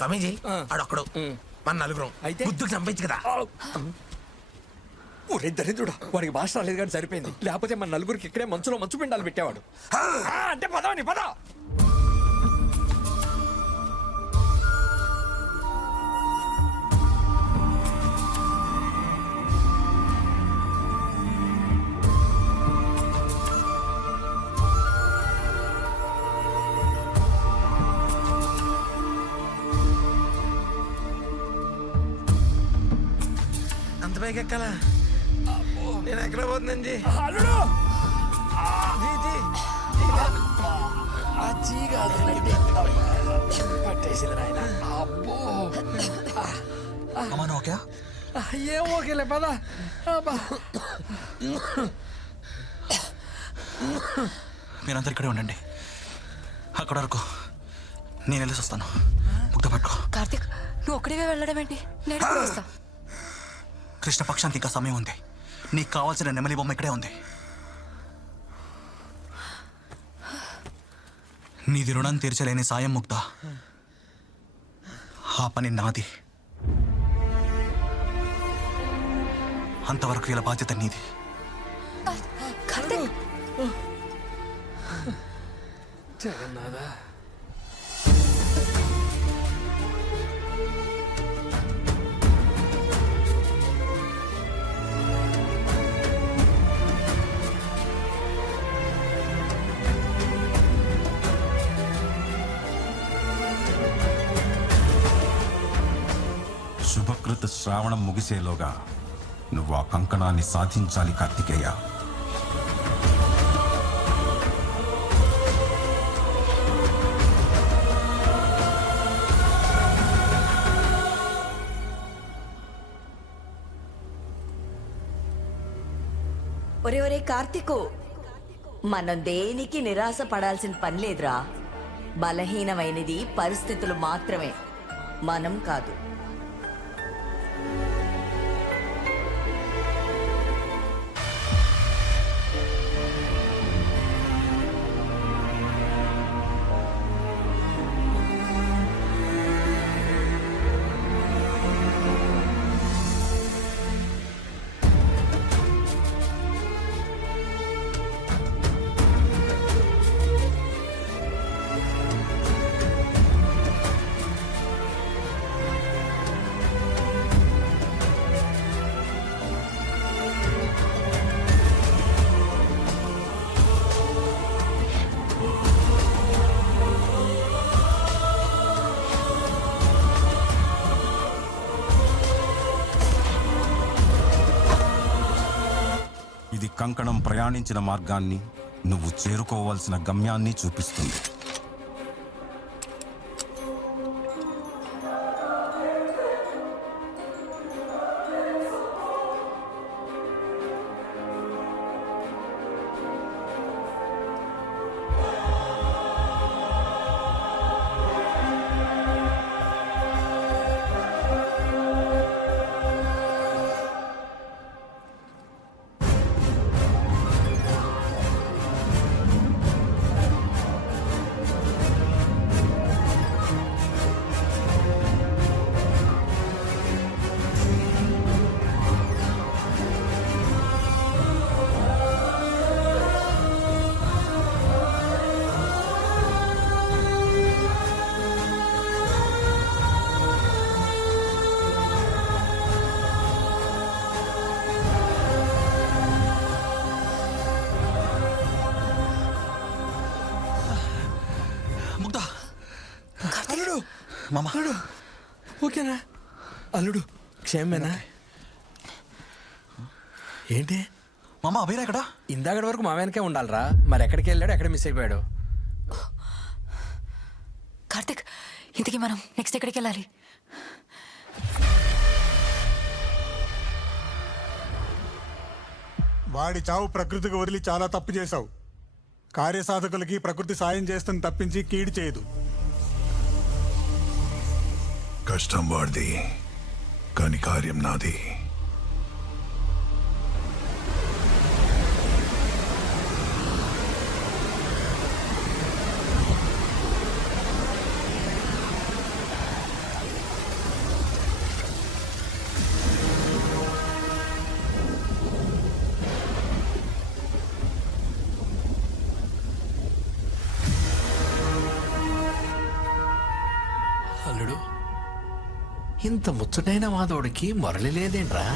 స్వామీజీ ఆడొక్కడు మన నలుగురం అయితే? బుద్ధుకు చంపించు కదా. ఒరే దరిద్రుడా, వాడికి భాష రాలేదు కానీ సరిపోయింది. లేకపోతే మన నలుగురికి ఇక్కడే మంచులో మంచు పిండాలు పెట్టేవాడు. అంటే పదవని పద. అంత పైకి ఎక్కాలా? నేను ఎక్కడ పోతుందండి? అల్లుడు జీ, జీ. పట్టేసింది నాయన. అబ్బో అమ్మా ఓకే ఏం ఓకేలే పద. మీరందరు ఇక్కడే ఉండండి. అక్కడ వరకు నేను వెళ్ళేసి వస్తాను. ముగ్ధ పట్టుకో. కార్తిక్, నువ్వు ఒక్కడివే వెళ్ళడం ఏంటి? నేను కూడా వస్తా. కృష్ణ పక్షానికి ఇంకా సమయం ఉంది. నీకు కావాల్సిన నెమలి బొమ్మ ఇక్కడే ఉంది. నీది రుణం తీర్చలేని సాయం ముక్త. ఆ పని నాది. అంతవరకు ఇలా బాధ్యత నీది. కార్తిక్, జగన్నాథ. శుభకృత శ్రావణం ముగిసేలోగా నువ్వు ఆ కంకణాన్ని సాధించాలి కార్తికేయ. ఒరే కార్తికు, మనం దేనికి నిరాశ పడాల్సిన పని లేదురా. బలహీనమైనది పరిస్థితులు మాత్రమే, మనం కాదు. ఇది కంకణం ప్రయాణించిన మార్గాన్ని, నువ్వు చేరుకోవాల్సిన గమ్యాన్ని చూపిస్తుంది. మామా ఓకేనా అల్లుడు? క్షేమేనా? ఏంటి మామా అభిరా ఎక్కడా? ఇందాకటి వరకు మా వెనకే ఉండాలిరా. మరి ఎక్కడికి వెళ్ళాడు, ఎక్కడ మిస్ అయిపోయాడు? కార్తిక్, ఇంతకీ మనం నెక్స్ట్ ఎక్కడికి వెళ్ళాలి? వాడి చావు ప్రకృతికి వదిలి చాలా తప్పు చేశావు. కార్యసాధకులకి ప్రకృతి సాయం చేస్తుంది తప్పించి కీడు చేయదు. కష్టం వాడిది, కానీ కార్యం నాది. అల్లుడు ఇంత ముచ్చటైన మాధవుడికి మురళి లేదేంట్రా?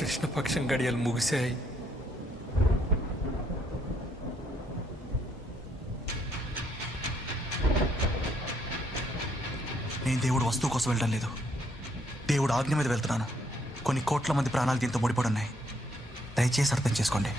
కృష్ణపక్షం గడియలు ముగిశాయి. నేను దేవుడు వస్తువు కోసం వెళ్ళడం లేదు, దేవుడు ఆజ్ఞ మీద వెళ్తున్నాను. కొన్ని కోట్ల మంది ప్రాణాలు దీంతో ముడిపడి ఉన్నాయి. దయచేసి అర్థం చేసుకోండి.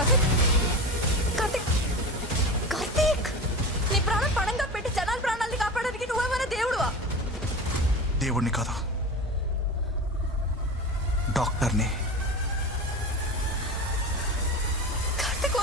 కార్తిక్ కార్తిక్ కార్తిక్ నీ ప్రాణం పణంగా పెట్టి జనాల ప్రాణాలని కాపాడడానికి నువ్వేమైనా దేవుడువా? దేవుణ్ణి కాదు, డాక్టర్ని. కార్తిక్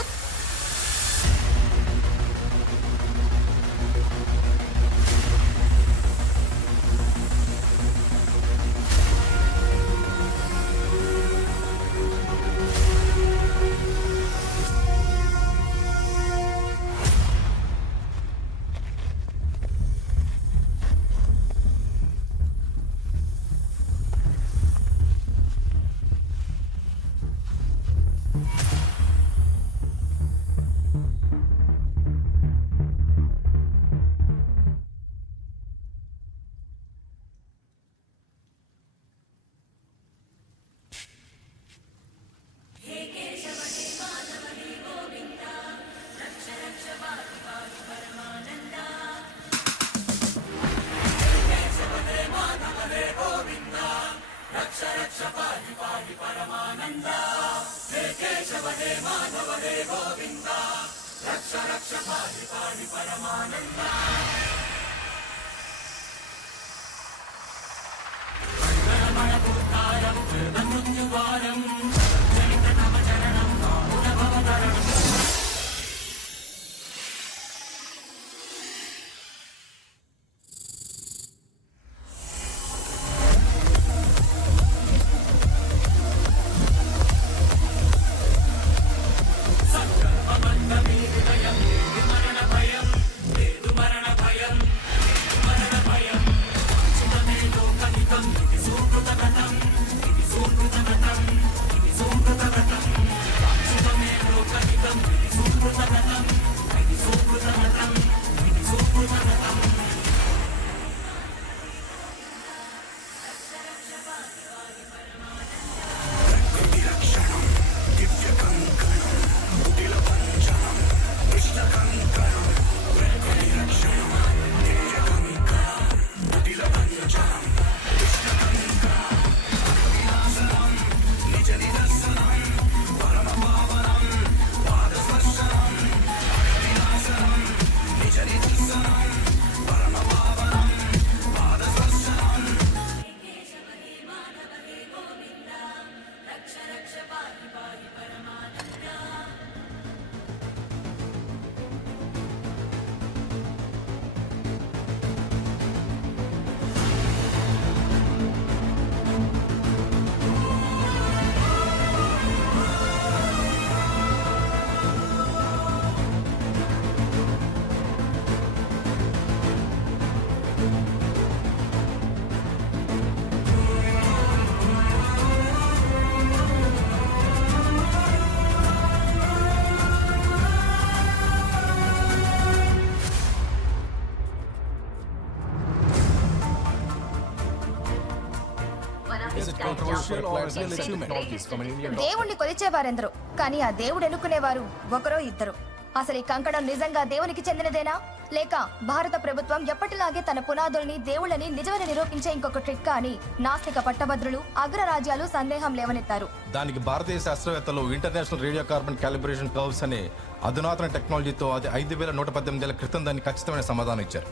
దేవుణ్ణి కొలిచేవారెందరూ, కానీ ఆ దేవుడు ఎన్నుకునేవారు ఒకరో ఇద్దరు. అసలు ఈ కంకణం నిజంగా దేవునికి చెందినదేనా, లేక భారత ప్రభుత్వం ఎప్పటిలాగే తన పునాదుల్ని దేవుళ్ళని నిజమని నిరూపించే ఇంకొక ట్రిక్ అని నాస్తిక పట్టభద్రులు అగ్రరాజ్యాలు సందేహం లేవనెత్తారు. దానికి భారతీయ శాస్త్రవేత్తలు international radio carbon calibration curves అనే అధునాతన టెక్నాలజీతో అది 5118 ఏళ్ల క్రితం దాన్ని ఖచ్చితమైన సమాధానం ఇచ్చారు.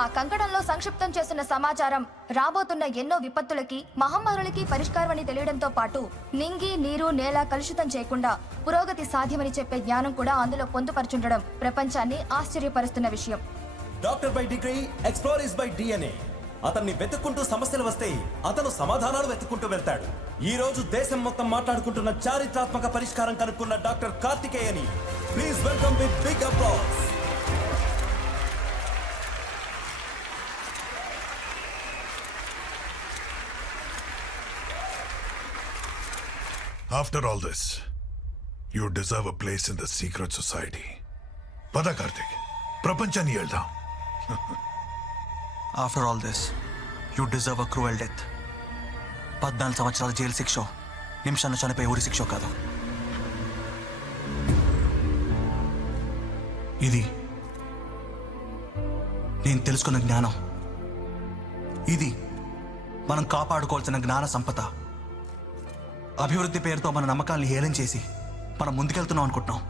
ఆ కంకణంలో సంక్షిప్తం చేసిన సమాచారం రాబోతున్న ఎన్నో విపత్తులకి, మహమ్మారులకి పరిష్కారమని తెలియడంతో పాటు నింగి, నీరు, నేల కలుషితం చేయకుండా పురోగతి సాధ్యమని చెప్పే జ్ఞానం కూడా అందులో పొందుపరుచుండడం ప్రపంచాన్ని ఆశ్చర్యపరుస్తున్న విషయం. Doctor by degree, explores by DNA. అతన్ని వెతుక్కుంటూ సమస్యలు వస్తే అతను సమాధానాలు వెతుక్కుంటూ వెళ్తాడు. ఈ రోజు దేశం మొత్తం మాట్లాడుకుంటున్న చారిత్రాత్మక పరిష్కారం కనుక్కున్న డాక్టర్ కార్తికేయని please welcome with big applause. After all this, you deserve a place in the secret society. పద కార్తిక్, ప్రపంచాన్ని వెళ్దాం. After all this you deserve a cruel death. 14 సంవత్సరాల జైలు శిక్ష నిమిషాన్ని చనిపోయే ఊరి శిక్ష కాదు. ఇది నేను తెలుసుకున్న జ్ఞానం. ఇది మనం కాపాడుకోవాల్సిన జ్ఞాన సంపద. అభివృద్ధి పేరుతో మన నమ్మకాల్ని హేళన చేసి మనం ముందుకెళ్తున్నాం అనుకుంటున్నాం,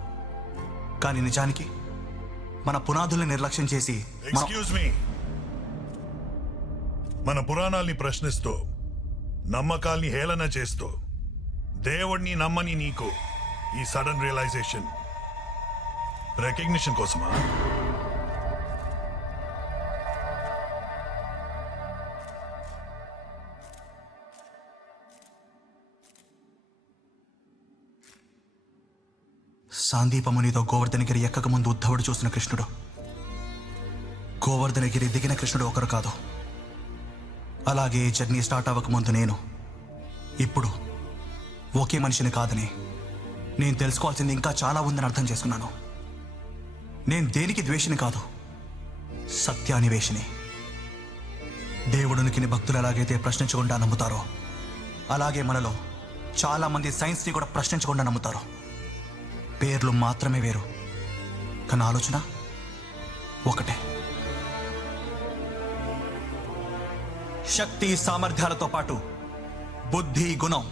కానీ నిజానికి మన పునాదుల్ని నిర్లక్ష్యం చేసి ఎక్స్క్యూజ్ మీ, మన పురాణాల్ని ప్రశ్నిస్తూ నమ్మకాల్ని హేళన చేస్తూ దేవుడిని నమ్మని నీకు ఈ సడన్ రియలైజేషన్ రికగ్నిషన్ కోసమా? సాందీపమునితో గోవర్ధనగిరి ఎక్కక ముందు ఉద్ధవుడు చూసిన కృష్ణుడు, గోవర్ధనగిరి దిగిన కృష్ణుడు ఒకరు కాదు. అలాగే ఈ జర్నీ స్టార్ట్ అవ్వక ముందు నేను, ఇప్పుడు ఒకే మనిషిని కాదని, నేను తెలుసుకోవాల్సింది ఇంకా చాలా ఉందని అర్థం చేసుకున్నాను. నేను దేనికి ద్వేషిని కాదు, సత్యాన్వేషిని. దేవుడునికిని భక్తులు ఎలాగైతే ప్రశ్నించకుండా నమ్ముతారో, అలాగే మనలో చాలా మంది సైన్స్ని కూడా ప్రశ్నించకుండా నమ్ముతారు. పేర్లు మాత్రమే వేరు, కానీ ఆలోచన ఒకటే. శక్తి సామర్థ్యాలతో పాటు బుద్ధి గుణం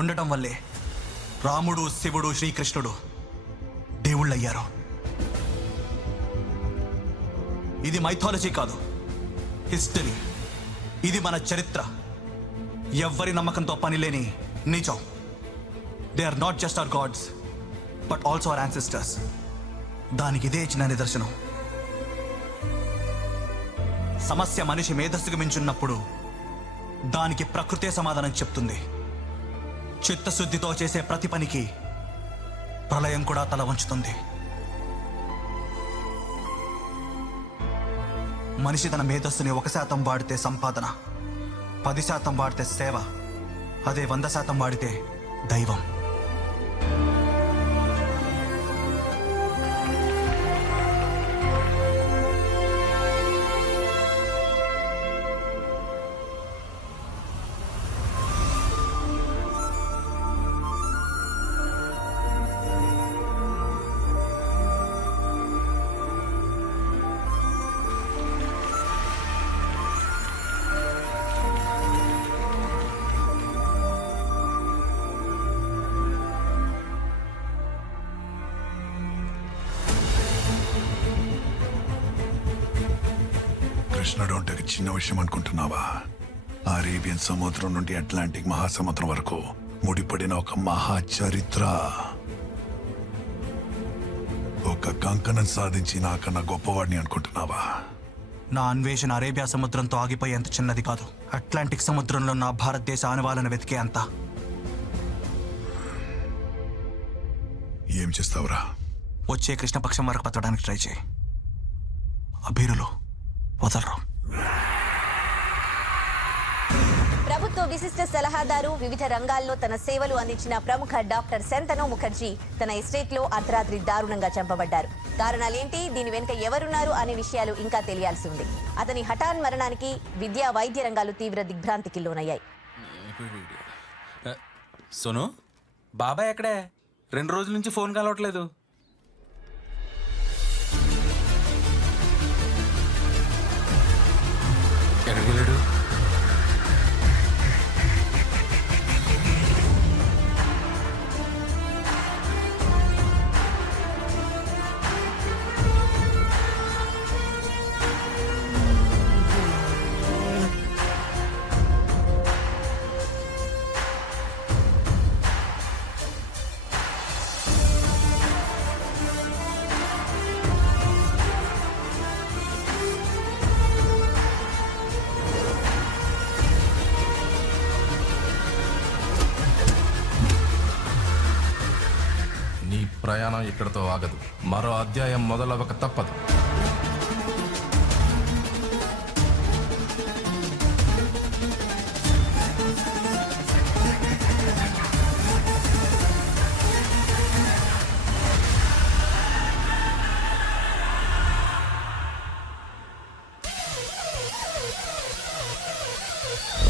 ఉండటం వల్లే రాముడు, శివుడు, శ్రీకృష్ణుడు దేవుళ్ళయ్యారు. ఇది మైథాలజీ కాదు, హిస్టరీ. ఇది మన చరిత్ర. ఎవ్వరి నమ్మకంతో పని లేని నిజం. They are not just our gods but also our ancestors. దానికి ఇదే చిన్న నిదర్శనం. సమస్య మనిషి మేధస్సుకు మించున్నప్పుడు దానికి ప్రకృతే సమాధానం చెప్తుంది. చిత్తశుద్ధితో చేసే ప్రతి పనికి ప్రళయం కూడా తల వంచుతుంది. మనిషి తన మేధస్సుని 1% వాడితే సంపాదన, 10% వాడితే సేవ, అదే 100% వాడితే దైవం. కృష్ణుడు అంటే చిన్న విషయం అనుకుంటున్నావా? అరేబియన్ సముద్రం నుండి అట్లాంటిక్ మహాసముద్రం వరకు ముడిపడిన ఒక మహా చరిత్ర. ఒక కంకణం సాధించి నాకన్నా గొప్పవాడిని అనుకుంటున్నావా? నా అన్వేషణ అరేబియా సముద్రంతో ఆగిపోయేంత చిన్నది కాదు. అట్లాంటిక్ సముద్రంలో నా భారతదేశ ఆనవాలను వెతికే అంత. ఏం చేస్తావురా? వచ్చే కృష్ణపక్షం వరకు బతకడానికి ట్రై చేయి. అభీరులు వదలరు. ప్రభుత్వ విశిష్ట సలహాదారు, వివిధ రంగాల్లో తన సేవలు అందించిన ప్రముఖ డాక్టర్ శంతను ముఖర్జీ తన ఎస్టేట్లో అర్ధరాత్రి దారుణంగా చంపబడ్డారు. కారణాలేంటి, దీని వెనుక ఎవరున్నారు అనే విషయాలు ఇంకా తెలియాల్సి ఉంది. అతని హఠాన్ మరణానికి విద్యా వైద్య రంగాలు తీవ్ర దిగ్భ్రాంతికి లోనయ్యాయి. సోను, బాబాయ్ ఎక్కడే? 2 రోజుల నుంచి ఫోన్ కలవట్లేదు. ఎక్కడికి వెళ్ళాడు? ప్రయాణం ఇక్కడితో ఆగదు. మరో అధ్యాయం మొదలవక తప్పదు.